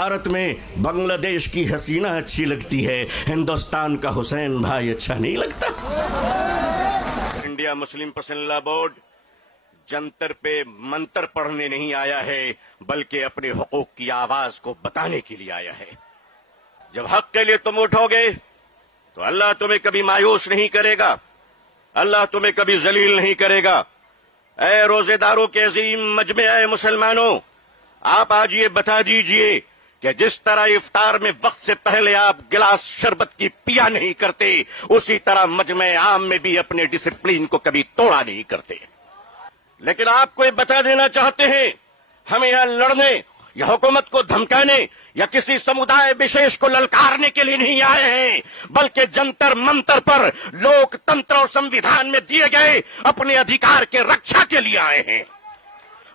भारत में बांग्लादेश की हसीना अच्छी लगती है, हिंदुस्तान का हुसैन भाई अच्छा नहीं लगता। India Muslim personal law board Jantar पे मंतर पढ़ने नहीं आया है, बल्कि अपने हुकूक की आवाज को बताने के लिए आया है। जब हक के लिए तुम उठोगे तो अल्लाह तुम्हें कभी मायूस नहीं करेगा, अल्लाह तुम्हें कभी जलील नहीं करेगा। ऐ रोजेदारों के अजीम मजमे आए मुसलमानों, आप आज ये बता दीजिए कि जिस तरह इफ्तार में वक्त से पहले आप गिलास शरबत की पिया नहीं करते, उसी तरह मजमे आम में भी अपने डिसिप्लिन को कभी तोड़ा नहीं करते। लेकिन आपको ये बता देना चाहते हैं, हमें यहां लड़ने या हुकूमत को धमकाने या किसी समुदाय विशेष को ललकारने के लिए नहीं आए हैं, बल्कि जंतर मंतर पर लोकतंत्र और संविधान में दिए गए अपने अधिकार के रक्षा के लिए आए हैं।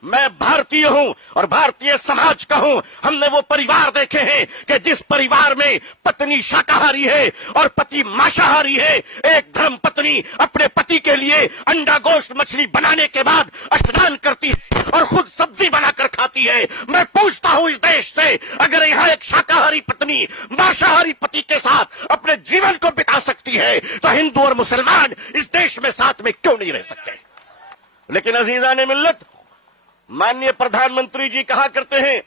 मैं भारतीय हूं और भारतीय समाज का हूं। हमने वो परिवार देखे हैं कि जिस परिवार में पत्नी शाकाहारी है और पति मांसाहारी है, एक धर्म पत्नी अपने पति के लिए अंडा गोश्त मछली बनाने के बाद स्नान करती है और खुद सब्जी बनाकर खाती है। मैं पूछता हूं इस देश से, अगर यहां एक शाकाहारी पत्नी मांसाहारी पति के साथ अपने जीवन को बिता सकती है, तो हिंदू और मुसलमान इस देश में साथ में क्यों नहीं रह सकते। लेकिन अजीजान मिल्लत, माननीय प्रधानमंत्री जी कहा करते हैं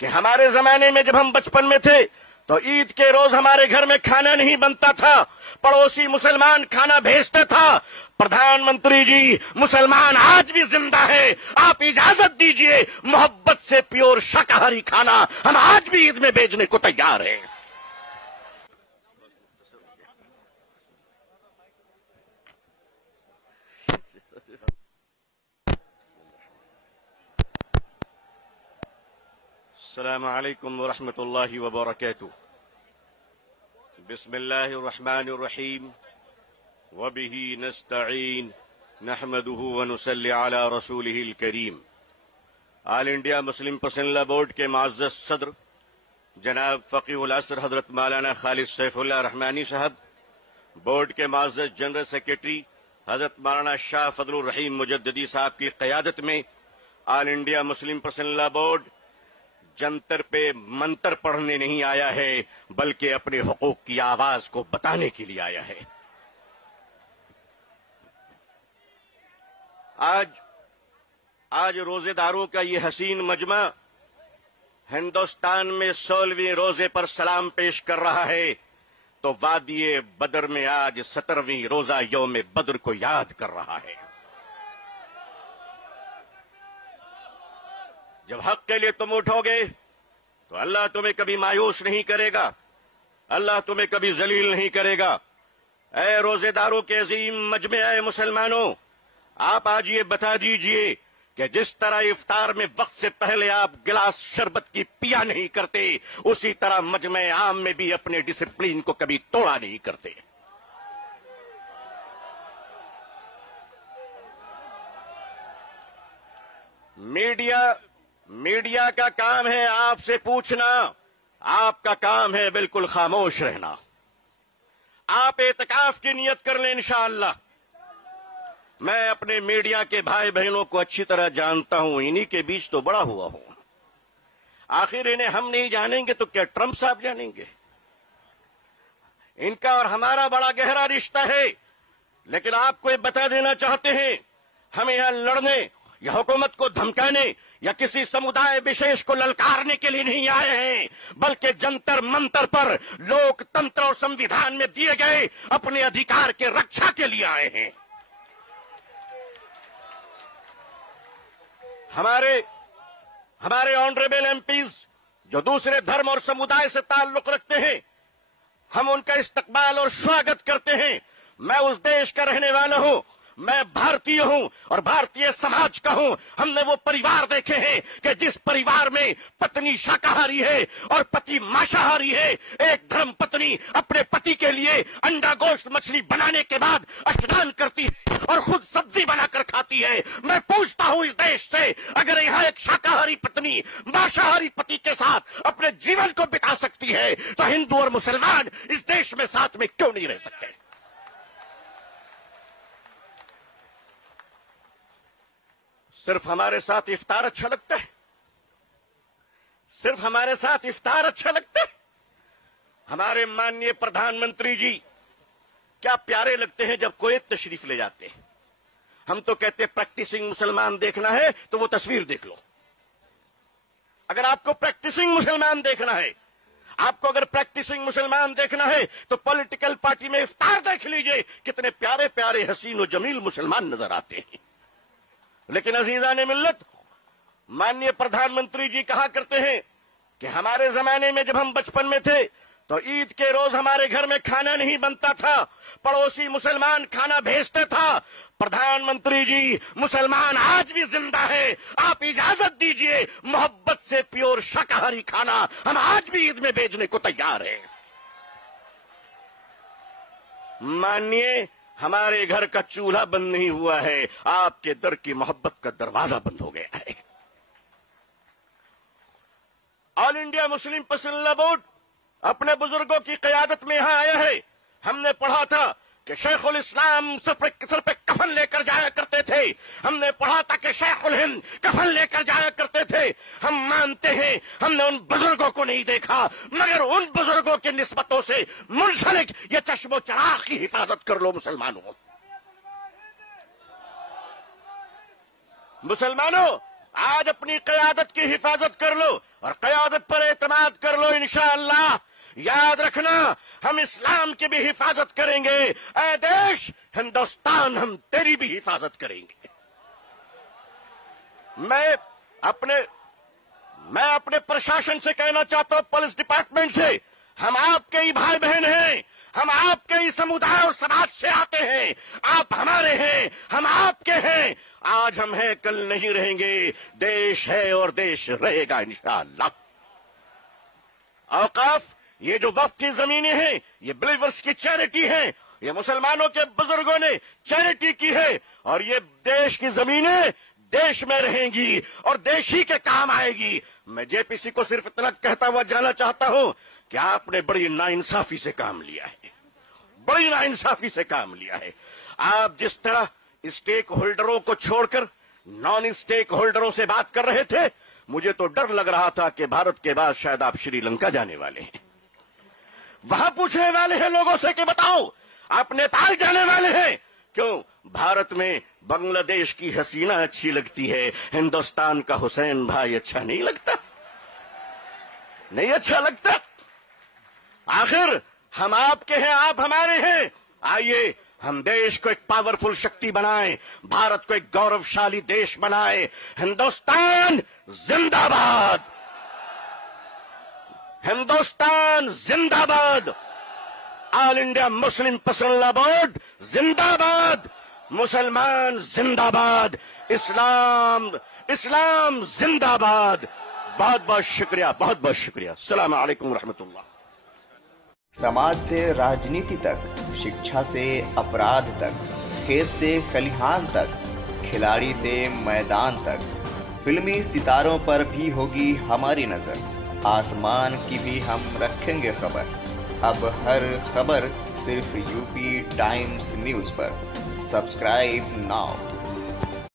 कि हमारे जमाने में जब हम बचपन में थे तो ईद के रोज हमारे घर में खाना नहीं बनता था, पड़ोसी मुसलमान खाना भेजता था। प्रधानमंत्री जी, मुसलमान आज भी जिंदा है, आप इजाजत दीजिए, मोहब्बत से प्योर शाकाहारी खाना हम आज भी ईद में भेजने को तैयार हैं। अस्सलामु अलैकुम व रहमतुल्लाहि व बरकातुहू। बिस्मिल्लाहिर्रहमानिर्रहीम व बिही नस्तईन नहमदुहु व नुसल्ली अला रसूलिहिल करीम। All India Muslim personal law board के मुअज़्ज़ज़ सदर जनाब फ़क़ीहुल असर हजरत मौलाना खालिद सैफुल्लाह रहमानी साहब, बोर्ड के मुअज़्ज़ज़ जनरल सेक्रेटरी हजरत मौलाना शाह फजलुर रहीम मुजद्दिदी साहब की क़यादत में all India Muslim personal law board Jantar पे मंतर पढ़ने नहीं आया है, बल्कि अपने हुकूक की आवाज को बताने के लिए आया है। आज रोजेदारों का ये हसीन मजमा हिंदुस्तान में 16वें रोजे पर सलाम पेश कर रहा है, तो वादिये बदर में आज 17वीं रोजा यौम बद्र को याद कर रहा है। जब हक के लिए तुम उठोगे तो अल्लाह तुम्हें कभी मायूस नहीं करेगा, अल्लाह तुम्हें कभी जलील नहीं करेगा। ऐ रोजेदारों के अजीम मजमे आए मुसलमानों, आप आज ये बता दीजिए कि जिस तरह इफ्तार में वक्त से पहले आप गिलास शरबत की पिया नहीं करते, उसी तरह मजमे आम में भी अपने डिसिप्लिन को कभी तोड़ा नहीं करते। मीडिया का काम है आपसे पूछना, आपका काम है बिल्कुल खामोश रहना। आप एतकाफ की नियत कर लें इंशाअल्लाह। मैं अपने मीडिया के भाई बहनों को अच्छी तरह जानता हूं, इन्हीं के बीच तो बड़ा हुआ हूं। आखिर इन्हें हम नहीं जानेंगे तो क्या ट्रंप साहब जानेंगे। इनका और हमारा बड़ा गहरा रिश्ता है। लेकिन आपको ये बता देना चाहते हैं, हमें यहां लड़ने या हुकूमत को धमकाने या किसी समुदाय विशेष को ललकारने के लिए नहीं आए हैं, बल्कि जंतर मंतर पर लोकतंत्र और संविधान में दिए गए अपने अधिकार के रक्षा के लिए आए हैं। हमारे ऑनरेबल एमपीज जो दूसरे धर्म और समुदाय से ताल्लुक रखते हैं, हम उनका इस्तकबाल और स्वागत करते हैं। मैं उस देश का रहने वाला हूं, मैं भारतीय हूं और भारतीय समाज का हूं। हमने वो परिवार देखे हैं कि जिस परिवार में पत्नी शाकाहारी है और पति मांसाहारी है, एक धर्म पत्नी अपने पति के लिए अंडा गोश्त मछली बनाने के बाद स्नान करती है और खुद सब्जी बनाकर खाती है। मैं पूछता हूं इस देश से, अगर यहां एक शाकाहारी पत्नी मांसाहारी पति के साथ अपने जीवन को बिता सकती है, तो हिंदू और मुसलमान इस देश में साथ में क्यों नहीं रह सकते। सिर्फ हमारे साथ इफ्तार अच्छा लगता है, सिर्फ हमारे साथ इफ्तार अच्छा लगता है? हमारे माननीय प्रधानमंत्री जी क्या प्यारे लगते हैं जब कोई तशरीफ ले जाते हैं। हम तो कहते प्रैक्टिसिंग मुसलमान देखना है तो वो तस्वीर देख लो। अगर आपको प्रैक्टिसिंग मुसलमान देखना है, आपको अगर प्रैक्टिसिंग मुसलमान देखना है तो पॉलिटिकल पार्टी में इफ्तार देख लीजिए, कितने प्यारे प्यारे हसीन और जमील मुसलमान नजर आते हैं। लेकिन अजीजान मिल्लत, माननीय प्रधानमंत्री जी कहा करते हैं कि हमारे जमाने में जब हम बचपन में थे तो ईद के रोज हमारे घर में खाना नहीं बनता था, पड़ोसी मुसलमान खाना भेजते था। प्रधानमंत्री जी, मुसलमान आज भी जिंदा है, आप इजाजत दीजिए, मोहब्बत से प्योर शाकाहारी खाना हम आज भी ईद में भेजने को तैयार हैं। मानिए, हमारे घर का चूल्हा बंद नहीं हुआ है, आपके दर की मोहब्बत का दरवाजा बंद हो गया है। All India Muslim personal board अपने बुजुर्गों की क़यादत में यहां आया है। हमने पढ़ा था कि शेखुल इस्लाम सर पे कफन लेकर जाया करते थे। हमने पढ़ा था कि शेखुल हिंद कफन लेकर जाया करते थे। हम मानते हैं हमने उन बुजुर्गों को नहीं देखा, मगर उन बुजुर्गों की निस्बतों से मुंसलिक ये चश्मो चराग की हिफाजत कर लो मुसलमानों। मुसलमानों, आज अपनी क़यादत की हिफाजत कर लो और क़यादत पर एतमाद कर लो। इंशाअल्लाह याद रखना, हम इस्लाम की भी हिफाजत करेंगे। ऐ देश हिंदुस्तान, हम तेरी भी हिफाजत करेंगे। मैं अपने प्रशासन से कहना चाहता हूं, पुलिस डिपार्टमेंट से, हम आपके ही भाई बहन हैं, हम आपके ही समुदाय और समाज से आते हैं। आप हमारे हैं, हम आपके हैं। आज हम हैं, कल नहीं रहेंगे। देश है और देश रहेगा इंशाअल्लाह। औकाफ, ये जो वक्फ की जमीनें हैं, ये बिलीवर्स की चैरिटी है, ये मुसलमानों के बुजुर्गों ने चैरिटी की है, और ये देश की जमीनें देश में रहेंगी और देश ही के काम आएगी। मैं जेपीसी को सिर्फ इतना कहता हुआ जाना चाहता हूं कि आपने बड़ी नाइंसाफी से काम लिया है, बड़ी नाइंसाफी से काम लिया है। आप जिस तरह स्टेक होल्डरों को छोड़कर नॉन स्टेक होल्डरों से बात कर रहे थे, मुझे तो डर लग रहा था कि भारत के बाद शायद आप श्रीलंका जाने वाले हैं। वहां पूछने वाले हैं लोगों से कि बताओ आप नेपाल जाने वाले हैं क्यों? भारत में बांग्लादेश की हसीना अच्छी लगती है, हिंदुस्तान का हुसैन भाई अच्छा नहीं लगता? नहीं अच्छा लगता? आखिर हम आपके हैं, आप हमारे हैं। आइए हम देश को एक पावरफुल शक्ति बनाएं, भारत को एक गौरवशाली देश बनाएं। हिंदुस्तान जिंदाबाद, हिंदुस्तान जिंदाबाद, all India Muslim personal board जिंदाबाद, मुसलमान जिंदाबाद, इस्लाम इस्लाम जिंदाबाद। बहुत बहुत शुक्रिया, बहुत बहुत शुक्रिया। अस्सलाम वालेकुम रहमतुल्लाह। समाज से राजनीति तक, शिक्षा से अपराध तक, खेत से खलिहान तक, खिलाड़ी से मैदान तक, फिल्मी सितारों पर भी होगी हमारी नजर। आसमान की भी हम रखेंगे खबर। अब हर खबर सिर्फ यूपी टाइम्स न्यूज़ पर। Subscribe now.